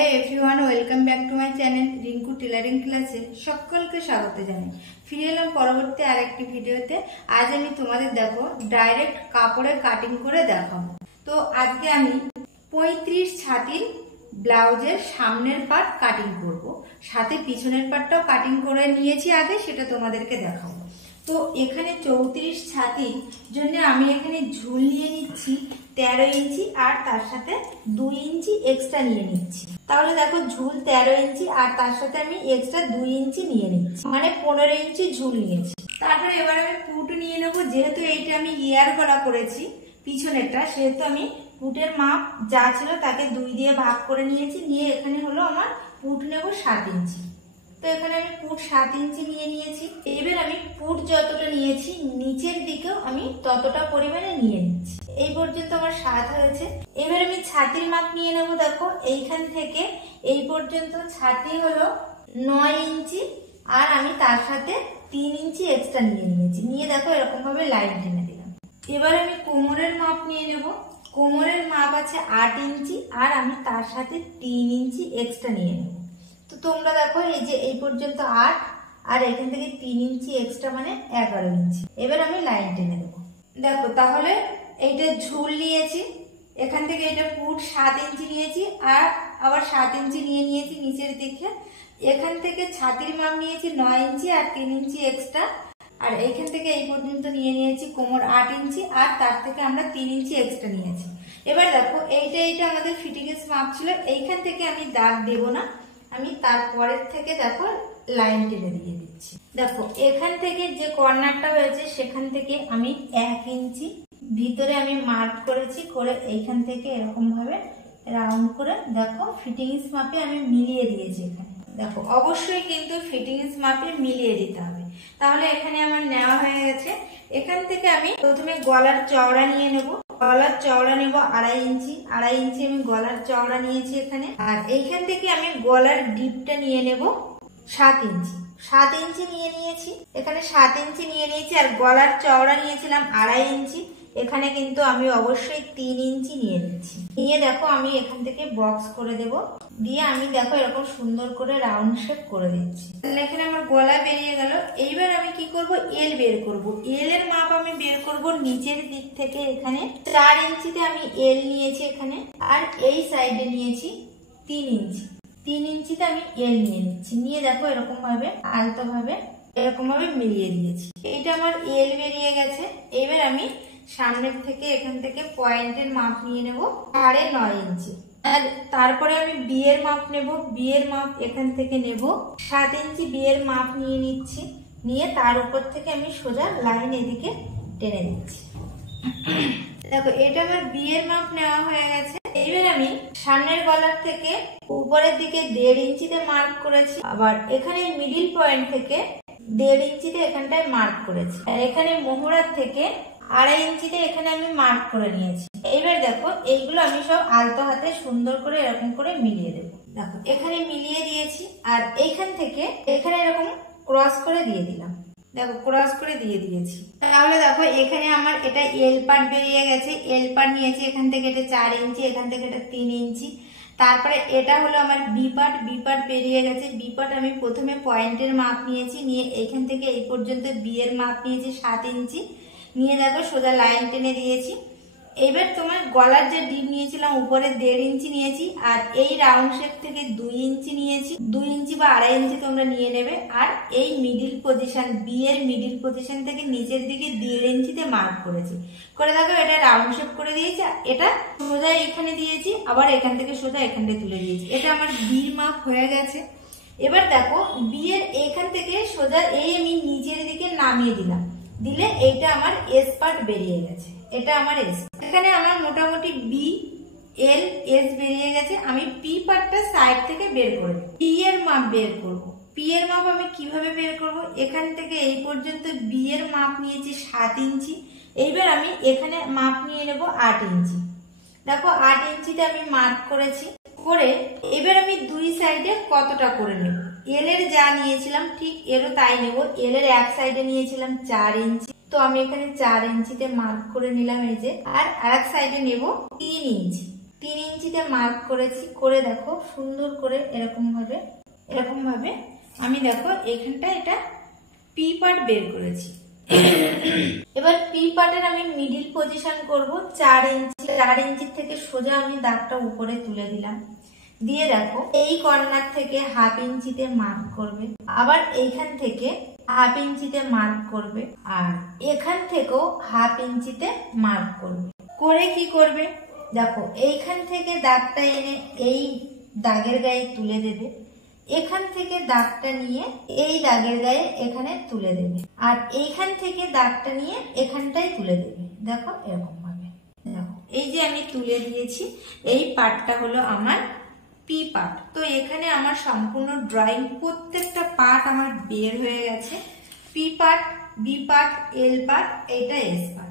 Hello everyone, welcome back to my channel Rinku tailoring ক্লাসে সকলকে স্বাগত জানাই। ফিরে এলাম পরবর্তী আরেকটি ভিডিওতে। আজ আমি তোমাদের দেখো ডাইরেক্ট কাপড়ের কাটিং করে দেখাবো। তো আজকে আমি 35 ছাতির ব্লাউজের সামনের পার্ট কাটিং করব, সাথে পিছনের পার্টটাও কাটিং করে নিয়েছি আগে, সেটা তোমাদেরকে দেখাবো। তো এখানে 34 ছাতির জন্য আমি এখানে ঝুল নিয়ে নিচ্ছি 13 ইঞ্চি আর তার সাথে 2 ইঞ্চি এক্সট্রা নিয়ে নিচ্ছি। তাহলে দেখো ঝুল 13 ইঞ্চি আর তার সাথে আমি এক্সট্রা 2 ইঞ্চি নিয়ে নিচ্ছি, মানে 15 ইঞ্চি ঝুল নিয়েছি। তারপরে এবার আমি পুট নিয়ে নেবো। যেহেতু এইটা আমি ইয়ার গলা করেছি পিছনেরটা, সেহেতু আমি পুটের মাপ যা ছিল তাকে 2 দিয়ে ভাগ করে নিয়েছি। নিয়ে এখানে হলো আমার পুট নেব 7 ইঞ্চি। তো এখানে আমি পুট 7 ইঞ্চি নিয়ে নিয়েছি। এবার আমি পুট যতটা নিয়েছি নিচের দিকেও আমি ততটা পরিমাণে নিয়ে নিচ্ছি। এই পর্যন্ত আমার 7 হয়েছে। এবার আমি ছাতির মাপ নিয়ে নেব। দেখো এইখান থেকে এই পর্যন্ত ছাতি হলো 9 ইঞ্চি আর আমি তার সাথে 3 ইঞ্চি এক্সট্রা নিয়ে নিয়েছি। নিয়ে দেখো এরকম ভাবে লাইন টেনে দিলাম। এবার আমি কোমরের মাপ নিয়ে নেব। কোমরের মাপ আছে 8 ইঞ্চি আর আমি তার সাথে 3 ইঞ্চি এক্সট্রা নিয়ে নেব। তো তোমরা দেখো এই যে এই পর্যন্ত 8 আর এখান থেকে 3 ইঞ্চি এক্সট্রা মানে 11 ইঞ্চি। এবার আমি লাইন টেনে দেবো। দেখো তাহলে এইটা ঝুল নিয়েছি, এখান থেকে এটা পুট 7 ইঞ্চি নিয়েছি আর আবার 7 ইঞ্চি নিয়ে নিয়েছি নিচের দিকে। এখান থেকে ছাতির মাপ নিয়েছি 9 ইঞ্চি আর 3 ইঞ্চি এক্সট্রা। আর এইখান থেকে এই পর্যন্ত নিয়ে নিয়েছি কোমর 8 ইঞ্চি আর তার থেকে আমরা 3 ইঞ্চি এক্সট্রা নিয়েছি। এবার দেখো এইটা আমাদের ফিটিংস মাপ ছিল। এইখান থেকে আমি দাগ দেব না, আমি তারপরের থেকে দেখো লাইন টেনে দিয়ে দিচ্ছি। দেখো এখান থেকে যে কর্নারটা হয়েছে সেখান থেকে আমি 1 ইঞ্চি ভিতরে আমি মার্ক করেছি, করে এইখান থেকে এরকম ভাবে রাউন্ড করে দেখো ফিটিংস মাপে আমি মিলিয়ে দিয়েছি। এখানে দেখো অবশ্যই কিন্তু ফিটিংস মাপে মিলিয়ে দিতে হবে, তাহলে এখানে আমার নেওয়া হয়ে গেছে। এখান থেকে আমি প্রথমে গলার চওড়া নিয়ে নেব। গলার চওড়া নেব 2.5 ইঞ্চি। 2.5 ইঞ্চি আমি গলার চওড়া নিয়েছি এখানে। আর এইখান থেকে আমি গলার ডিপটা নিয়ে নেব 7 ইঞ্চি। 7 ইঞ্চি নিয়ে নিয়েছি, এখানে 7 ইঞ্চি নিয়ে নিয়েছি। আর গলার চওড়া নিয়েছিলাম 2.5 ইঞ্চি, এখানে কিন্তু আমি অবশ্যই 3 ইঞ্চি নিয়ে নিচ্ছি। নিয়ে দেখো আমি এখান থেকে বক্স করে দেব, দিয়ে আমি দেখো এরকম সুন্দর করে রাউন্ড শেপ করে দিচ্ছি। এখানে আমার গলা বেরিয়ে গেল। এইবার আমি কি করব, এল বের করব। এল এর মাপ আমি বের করব নিচের দিক থেকে। এখানে 4 ইঞ্চিতে আমি এল নিয়েছি এখানে, আর এই সাইডে নিয়েছি 3 ইঞ্চি। 3 ইঞ্চিতে আমি এল নিয়ে নিচ্ছি। নিয়ে দেখো এরকম ভাবে আলতো ভাবে এরকম ভাবে মিলিয়ে দিয়েছি। এটা আমার এল বেরিয়ে গেছে। এবার আমি সামনের থেকে এখান থেকে পয়েন্টের মাপ নিয়ে নেব 9.5 ইঞ্চি। আর তারপরে আমি বি এর মাপ নেব। বি এর মাপ এখান থেকে নেব 7 ইঞ্চি। বি এর মাপ নিয়ে নিচ্ছি, নিয়ে তার উপর থেকে আমি সোজা লাইন এদিকে টেনে দিচ্ছি। দেখো এটা আমার বি এর মাপ নেওয়া হয়ে গেছে। এবার আমি সামনের গলার থেকে উপরের দিকে 1.5 ইঞ্চিতে মার্ক করেছি। আবার এখানে মিডিল পয়েন্ট থেকে 1.5 ইঞ্চিতে এখানটায় মার্ক করেছি। আর এখানে মোহরার থেকে 2.5 ইঞ্চিতে এখানে আমি মার্ক করে নিয়েছি। এইবার দেখো এইগুলো আমি সব আলতো হাতে সুন্দর করে এরকম করে মিলিয়ে দেবো। দেখো এখানে মিলিয়ে দিয়েছি। আর এইখান থেকে এখানে এরকম ক্রস করে দিয়ে দিলাম। দেখো ক্রস করে দিয়ে দিয়েছি। তাহলে দেখো এখানে আমার এটা এল পার্ট বেরিয়ে গেছে। এল পার্ট নিয়েছি এখান থেকে এটা 4 ইঞ্চি, এখান থেকে এটা 3 ইঞ্চি। তারপরে এটা হলো আমার বি পার্ট। বি পার্ট বেরিয়ে গেছে। বি পার্ট আমি প্রথমে পয়েন্টের মাপ নিয়েছি, নিয়ে এইখান থেকে এই পর্যন্ত বি এর মাপ নিয়েছি 7 ইঞ্চি। নিয়ে দেখো সোজা লাইন টেনে দিয়েছি। এবার তোমার গলার যে ডিপ নিয়েছিলাম উপরে 1.5 ইঞ্চি নিয়েছি, আর এই রাউন্ড শেপ থেকে 2 ইঞ্চি নিয়েছি। 2 ইঞ্চি বা 2.5 ইঞ্চি তোমরা নিয়ে নেবে। আর এই মিডিল পজিশন, বি এর মিডিল পজিশন থেকে নিচের দিকে 1.5 ইঞ্চিতে মার্ক করেছি। করে দেখো এটা রাউন্ড শেপ করে দিয়েছি। এটা সোজা এখানে দিয়েছি, আবার এখান থেকে সোজা এখানটা তুলে দিয়েছি। এটা আমার বি মাপ হয়ে গেছে। এবার দেখো বি এর এখান থেকে সোজা এই আমি নিচের দিকে নামিয়ে দিলাম, দিলে এইটা আমার এস পার্ট বেরিয়ে গেছে। এটা আমার এস। এখানে আমার মোটামুটি বি এল এস বেরিয়ে গেছে। আমি পি পার্টটা সাইড থেকে বের করে পি এর মাপ বের করব। পি এর মাপ আমি কিভাবে বের করব, এখান থেকে এই পর্যন্ত বি এর মাপ নিয়েছি 7 ইঞ্চি। এইবার আমি এখানে মাপ নিয়ে নেব 8 ইঞ্চি। দেখো 8 ইঞ্চিতে আমি মার্ক করেছি। করে এবার আমি দুই সাইডে কতটা করে নেব, এল এর যা নিয়েছিলাম ঠিক এরও তাই নেব। এল এর এক সাইডে নিয়েছিলাম 4 ইঞ্চি, তো আমি এখানে 4 ইঞ্চিতে মার্ক করে নিলাম এই যে। আর আরেক সাইডে নেব 3 ইঞ্চি। 3 ইঞ্চিতে মার্ক করেছি, করে দেখো সুন্দর করে এরকম ভাবে আমি দেখো এখানটা এটা পি পার্ট বের করেছি। এবার পি পার্টের আমি মিডিল পজিশন করব 4 ইঞ্চি। 4 ইঞ্চি থেকে সোজা আমি দাগটা উপরে তুলে দিলাম, দিয়ে দেখো এই কর্নার থেকে হাফ ইঞ্চিতে মার্ক করবে, আবার এইখান থেকে হাফ ইঞ্চিতে মার্ক করবে, আর এখান থেকেও হাফ ইঞ্চিতে মার্ক করবে। করে কি করবে দেখো এইখান থেকে দাগটা এনে এই দাগের গায়ে তুলে দেবে, এখান থেকে দাগটা নিয়ে এই দাগের গায়ে এখানে তুলে দেবে, আর এইখান থেকে দাগটা নিয়ে এখানটাই তুলে দেবে। দেখো এরকম ভাবে দেখো এই যে আমি তুলে দিয়েছি, এই পার্টটা হলো আমার পি পার্ট। তো এখানে আমার সম্পূর্ণ ড্রয়িং প্রত্যেকটা পার্ট আমার বের হয়ে গেছে। পি পার্ট, বি পার্ট, এল পার্ট, এইটা এস পার্ট।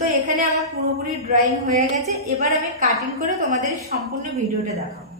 তো এখানে আমার পুরোপুরি ড্রয়িং হয়ে গেছে। এবার আমি কাটিং করে তোমাদের সম্পূর্ণ ভিডিওটা দেখাবো।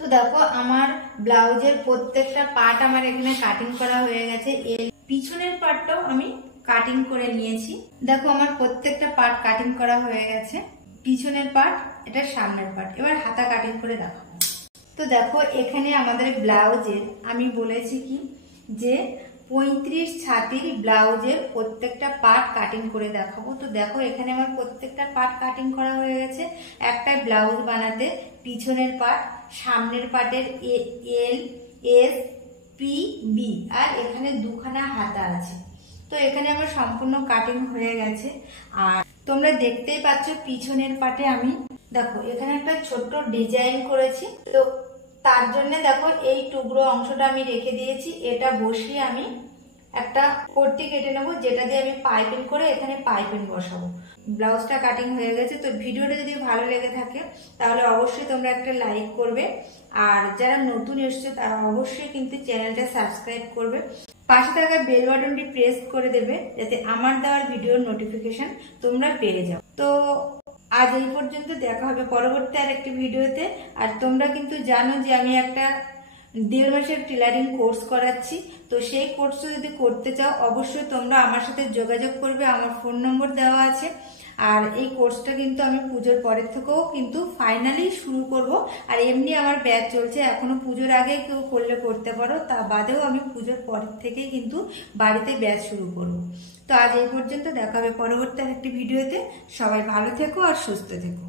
তো দেখো আমার ব্লাউজের প্রত্যেকটা পার্ট আমার এখানে কাটিং করা হয়ে গেছে। এর পিছনের পার্টটাও আমি কাটিং করে নিয়েছি। দেখো আমার প্রত্যেকটা পার্ট কাটিং করা হয়ে গেছে, পিছনের পার্ট, এটা সামনের পার্ট। এবার হাতা কাটিং করে দেখাবো। তো দেখো এখানে আমাদের ব্লাউজের আমি বলেছি কি যে 35-36 ব্লাউজের প্রত্যেকটা পার্ট কাটিং করে দেখাবো। তো দেখো এখানে আমার প্রত্যেকটা পার্ট কাটিং করা হয়ে গেছে। একটা ব্লাউজ বানাতে পিছনের পার্ট, সামনের পার্টের এল, এস, পি, বি, আর এখানে দুখানা হাতা আছে। তো এখানে আমার সম্পূর্ণ কাটিং হয়ে গেছে। আর তোমরা দেখতেই পাচ্ছ পিছনের পার্টে আমি দেখো এখানে একটা ছোট্ট ডিজাইন করেছি। তো তার জন্য দেখো এই টুকরো অংশটা আমি রেখে দিয়েছি, এটা বসিয়ে আমি একটা পট্টি কেটে নেবো, যেটা দিয়ে আমি পাইপিং করে এখানে পাইপিং বসাবো। ব্লাউজটা কাটিং হয়ে গেছে। তো ভিডিওটা যদি ভালো লেগে থাকে তাহলে অবশ্যই তোমরা একটা লাইক করবে, আর যারা নতুন এসছে তারা অবশ্যই কিন্তু চ্যানেলটা সাবস্ক্রাইব করবে, পাশে থাকা বেল বাটনটি প্রেস করে দেবে যাতে আমার দেওয়ার ভিডিওর নোটিফিকেশন তোমরা পেয়ে যাও। তো আজ এই পর্যন্ত, দেখা হবে পরবর্তী আরেকটি ভিডিওতে। আর তোমরা কিন্তু জানো যে আমি একটা 1.5 মাসের টেলারিং কোর্স করাচ্ছি। তো সেই কোর্সটা যদি করতে চাও অবশ্যই তোমরা আমার সাথে যোগাযোগ করবে, আমার ফোন নম্বর দেওয়া আছে। আর এই কোর্সটা কিন্তু আমি পুজোর পরের থেকেও কিন্তু ফাইনালি শুরু করব। আর এমনি আমার ব্যাচ চলছে, এখনো পুজোর আগে কেউ করলে করতে পারো, তা বাদেও আমি পুজোর পরের থেকেই কিন্তু বাড়িতে ব্যাচ শুরু করব। তো আজ এই পর্যন্ত, দেখা হবে পরবর্তী আরেকটি ভিডিওতে। সবাই ভালো থেকো আর সুস্থ থেকো।